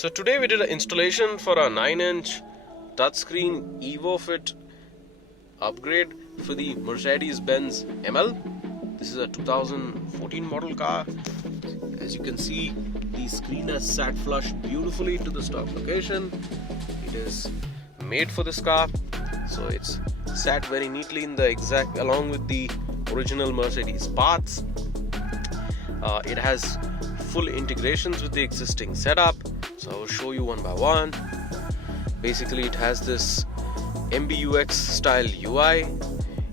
So today we did an installation for a 9-inch touchscreen EVO fit upgrade for the Mercedes-Benz ML. This is a 2014 model car. As you can see, the screen has sat flush beautifully to the stock location. It is made for this car, so it's sat very neatly in the exact along with the original Mercedes parts. It has full integrations with the existing setup, so I will show you one by one. Basically, it has this MBUX style UI.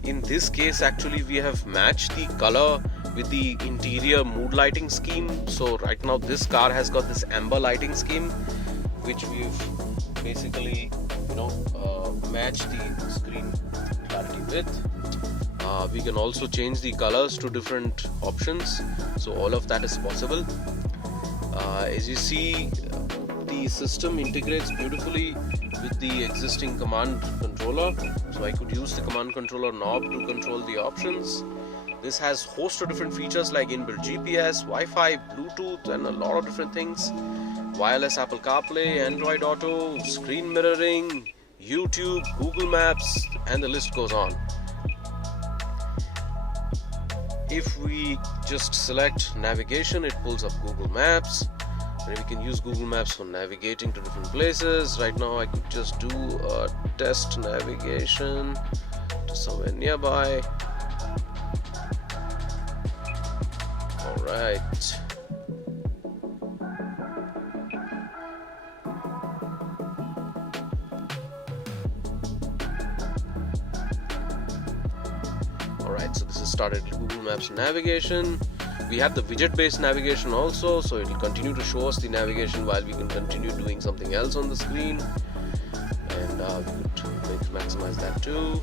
In this case, actually we have matched the color with the interior mood lighting scheme. So right now this car has got this amber lighting scheme, which we've basically matched the screen clarity with. We can also change the colors to different options, so all of that is possible. As you see, the system integrates beautifully with the existing command controller, so I could use the command controller knob to control the options. This has a host of different features like inbuilt GPS, Wi-Fi, Bluetooth, and a lot of different things. Wireless Apple Carplay, Android Auto, screen mirroring, YouTube, Google Maps, and the list goes on. If we just select navigation, it pulls up Google Maps, and we can use Google Maps for navigating to different places. Right now I could just do a test navigation to somewhere nearby. Alright. Alright, so this is started Google Maps navigation. We have the widget based navigation also, so it will continue to show us the navigation while we can continue doing something else on the screen, and we could maximize that too.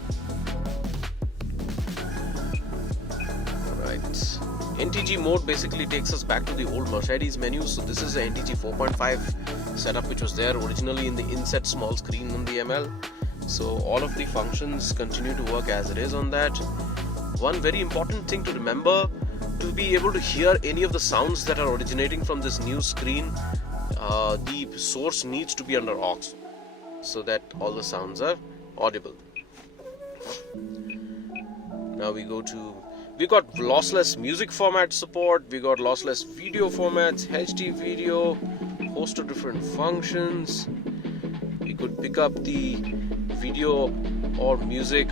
Alright, NTG mode basically takes us back to the old Mercedes menu. So this is the NTG 4.5 setup which was there originally in the inset small screen on the ML. So all of the functions continue to work as it is on that. One very important thing to remember: to be able to hear any of the sounds that are originating from this new screen, the source needs to be under aux, so that all the sounds are audible. Now we got lossless music format support, we got lossless video formats, HD video, host of different functions. We could pick up the video or music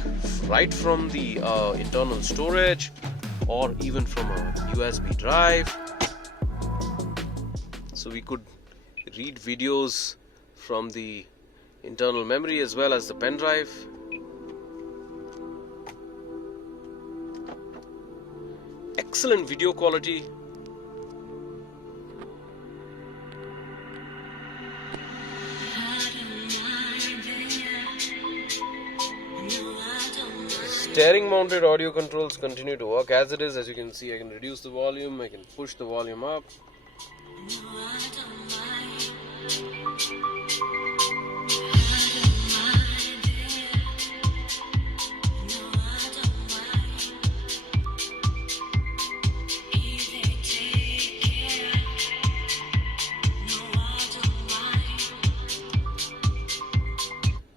right from the internal storage, or even from a USB drive. So we could read videos from the internal memory as well as the pen drive. Excellent video quality. Steering mounted audio controls continue to work as it is. As you can see, I can reduce the volume, I can push the volume up.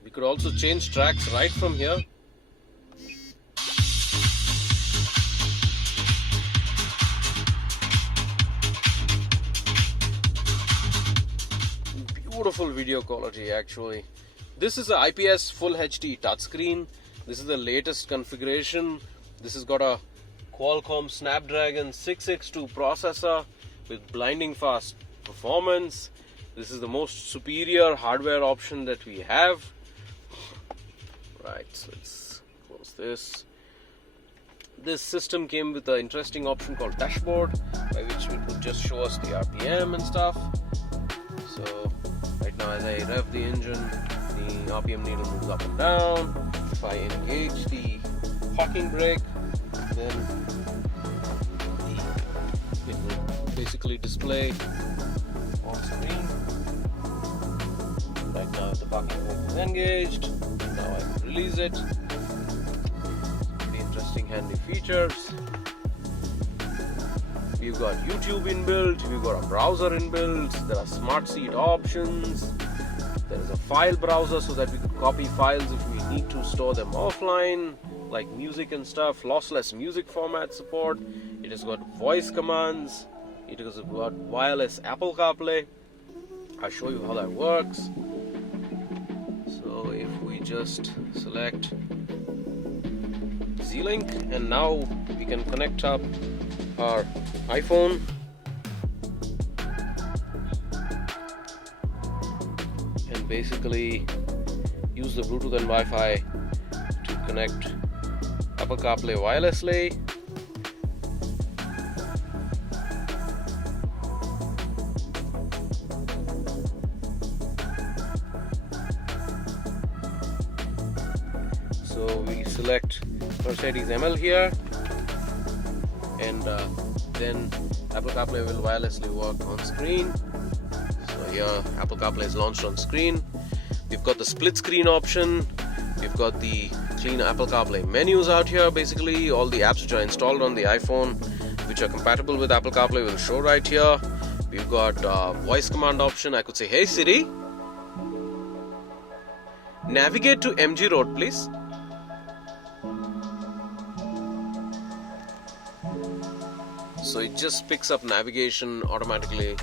We could also change tracks right from here. Beautiful video quality actually. This is a IPS Full HD touchscreen. This is the latest configuration. This has got a Qualcomm Snapdragon 662 processor with blinding fast performance. This is the most superior hardware option that we have. Right, so let's close this. This system came with an interesting option called dashboard, by which it would just show us the RPM and stuff. So right now, as I rev the engine, the RPM needle moves up and down. If I engage the parking brake, then it will basically display on screen. Right now the parking brake is engaged. Now I can release it. Pretty interesting handy features. We've got YouTube inbuilt, we've got a browser inbuilt, there are smart seat options, there is a file browser so that we could copy files if we need to store them offline, like music and stuff, lossless music format support. It has got voice commands, it has got wireless Apple Carplay. I'll show you how that works. So if we just select Z-Link, and now we can connect up our iPhone and basically use the Bluetooth and Wi-Fi to connect Apple CarPlay wirelessly. So we select Mercedes ML here, and then Apple CarPlay will wirelessly work on screen. So here Apple CarPlay is launched on screen. We've got the split screen option. We've got the clean Apple CarPlay menus out here. Basically all the apps which are installed on the iPhone which are compatible with Apple CarPlay will show right here. We've got voice command option. I could say, hey Siri, navigate to MG Road please. So it just picks up navigation automatically,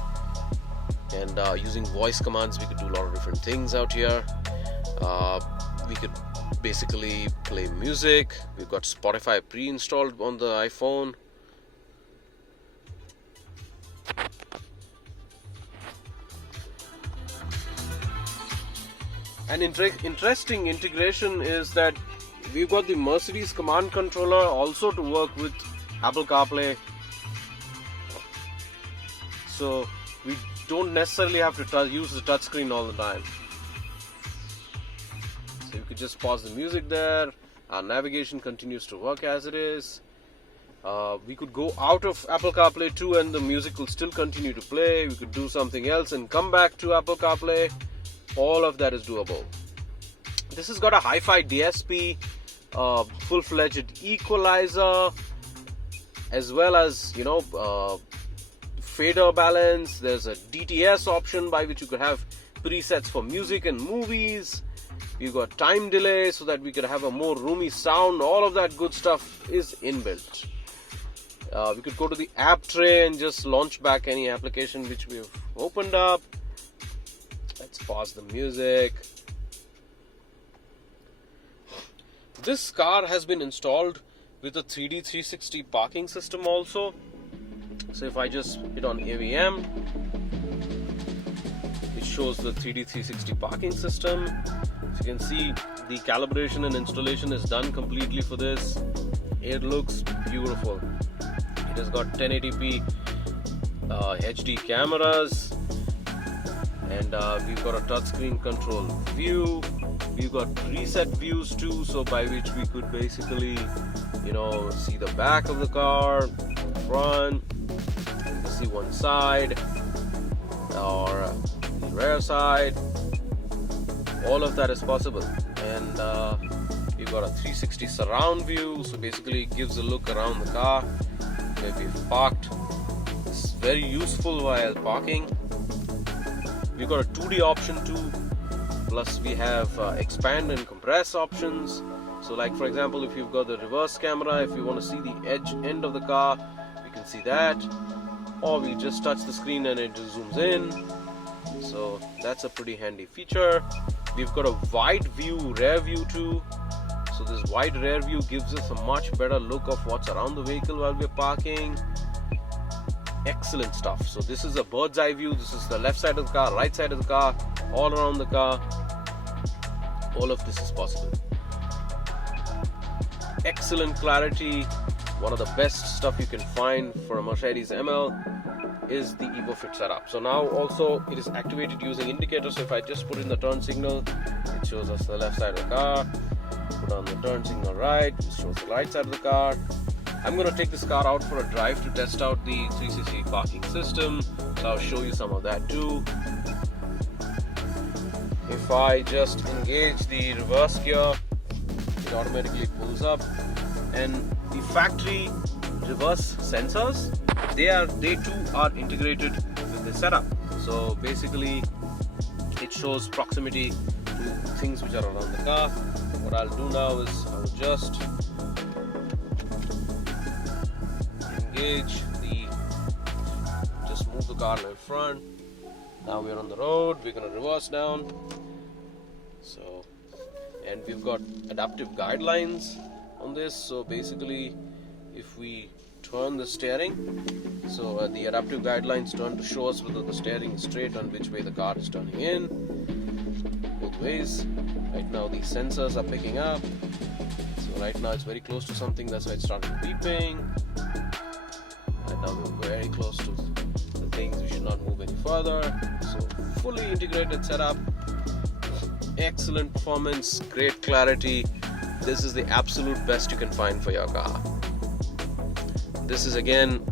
and using voice commands we could do a lot of different things out here. We could basically play music. We've got Spotify pre-installed on the iPhone. An interesting integration is that we've got the Mercedes command controller also to work with Apple CarPlay. So we don't necessarily have to use the touchscreen all the time. So you could just pause the music there. Our navigation continues to work as it is. We could go out of Apple CarPlay too, and the music will still continue to play. We could do something else and come back to Apple CarPlay. All of that is doable. This has got a hi-fi DSP, full-fledged equalizer, as well as fader balance. There's a DTS option by which you could have presets for music and movies. You've got time delay so that we could have a more roomy sound. All of that good stuff is inbuilt. We could go to the app tray and just launch back any application which we've opened up. Let's pause the music. This car has been installed with a 3D 360 parking system also. So if I just hit on AVM, it shows the 3D 360 parking system. So you can see the calibration and installation is done completely for this. It looks beautiful. It has got 1080p HD cameras, and we've got a touchscreen control view. We've got preset views too, so by which we could basically see the back of the car, front, see one side or the rear side. All of that is possible. And we've got a 360 surround view, so basically it gives a look around the car where we've parked. It's very useful while parking. We've got a 2D option too, plus we have expand and compress options. So like for example, if you've got the reverse camera, if you want to see the edge end of the car, we can see that, or we just touch the screen and it just zooms in. So that's a pretty handy feature. We've got a wide view rear view too. So this wide rear view gives us a much better look of what's around the vehicle while we're parking. Excellent stuff. So this is a bird's eye view. This is the left side of the car, right side of the car, all around the car. All of this is possible. Excellent clarity. One of the best stuff you can find for a Mercedes ML is the EVO Fit setup. So now also it is activated using indicators. So if I just put in the turn signal, it shows us the left side of the car. Put on the turn signal right, it shows the right side of the car. I'm going to take this car out for a drive to test out the 360 parking system. So I'll show you some of that too. If I just engage the reverse gear, it automatically pulls up, and the factory reverse sensors. They too are integrated with the setup. So basically it shows proximity to things which are around the car. What I'll do now is I'll just just move the car in front. Now we're on the road, we're gonna reverse down. So, and we've got adaptive guidelines on this. So basically if we turn the steering, so the adaptive guidelines turn to show us whether the steering is straight and which way the car is turning in, both ways. Right now the sensors are picking up, so right now it's very close to something, that's why it started beeping. Right now we're very close to the things, we should not move any further. So fully integrated setup, excellent performance, great clarity. This is the absolute best you can find for your car. This is again,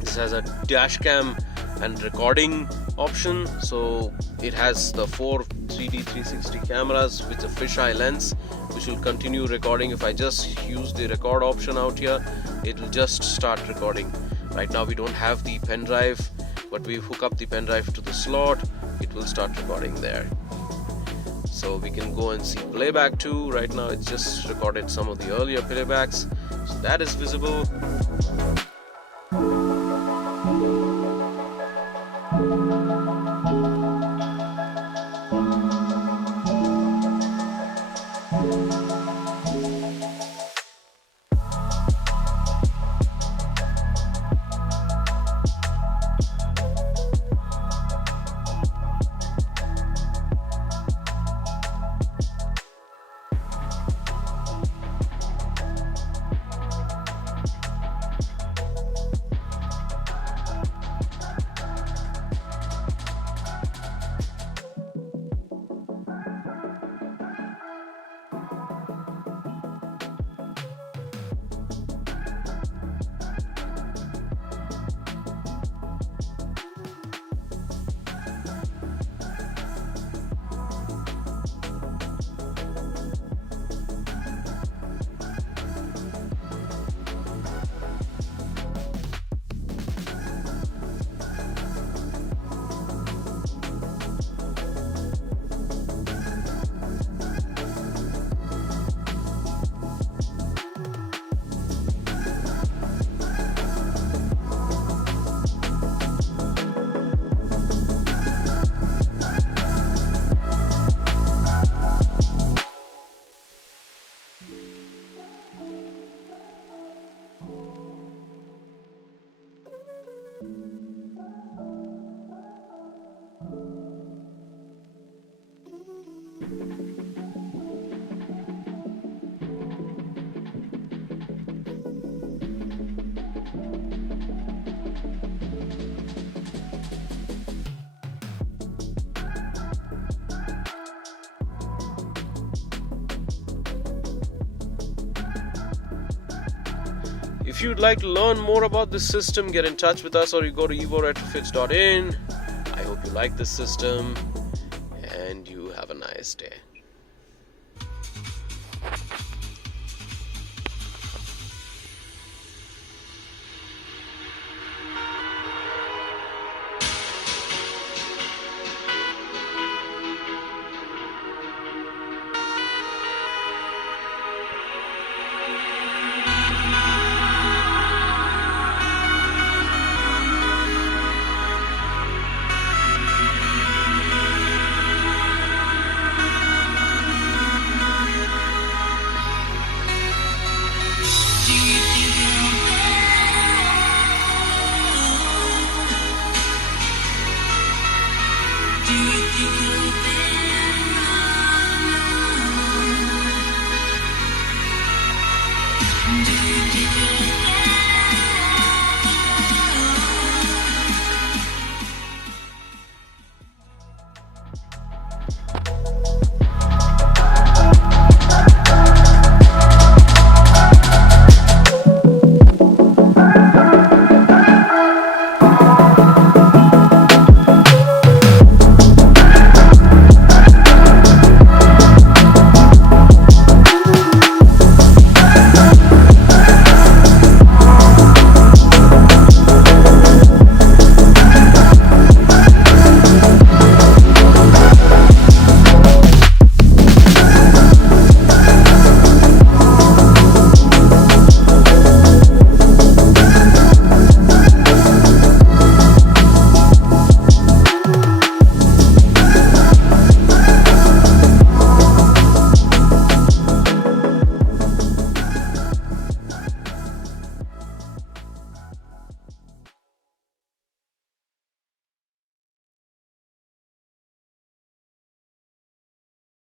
this has a dash cam and recording option. So it has the 4 3D 360 cameras with a fisheye lens, which will continue recording. If I just use the record option out here, it will just start recording. Right now we don't have the pen drive, but we hook up the pen drive to the slot, it will start recording there. So we can go and see playback too. Right now it's just recorded some of the earlier playbacks, so that is visible. If you'd like to learn more about this system, get in touch with us, or you go to evoretrofits.in. I hope you like this system and you have a nice day.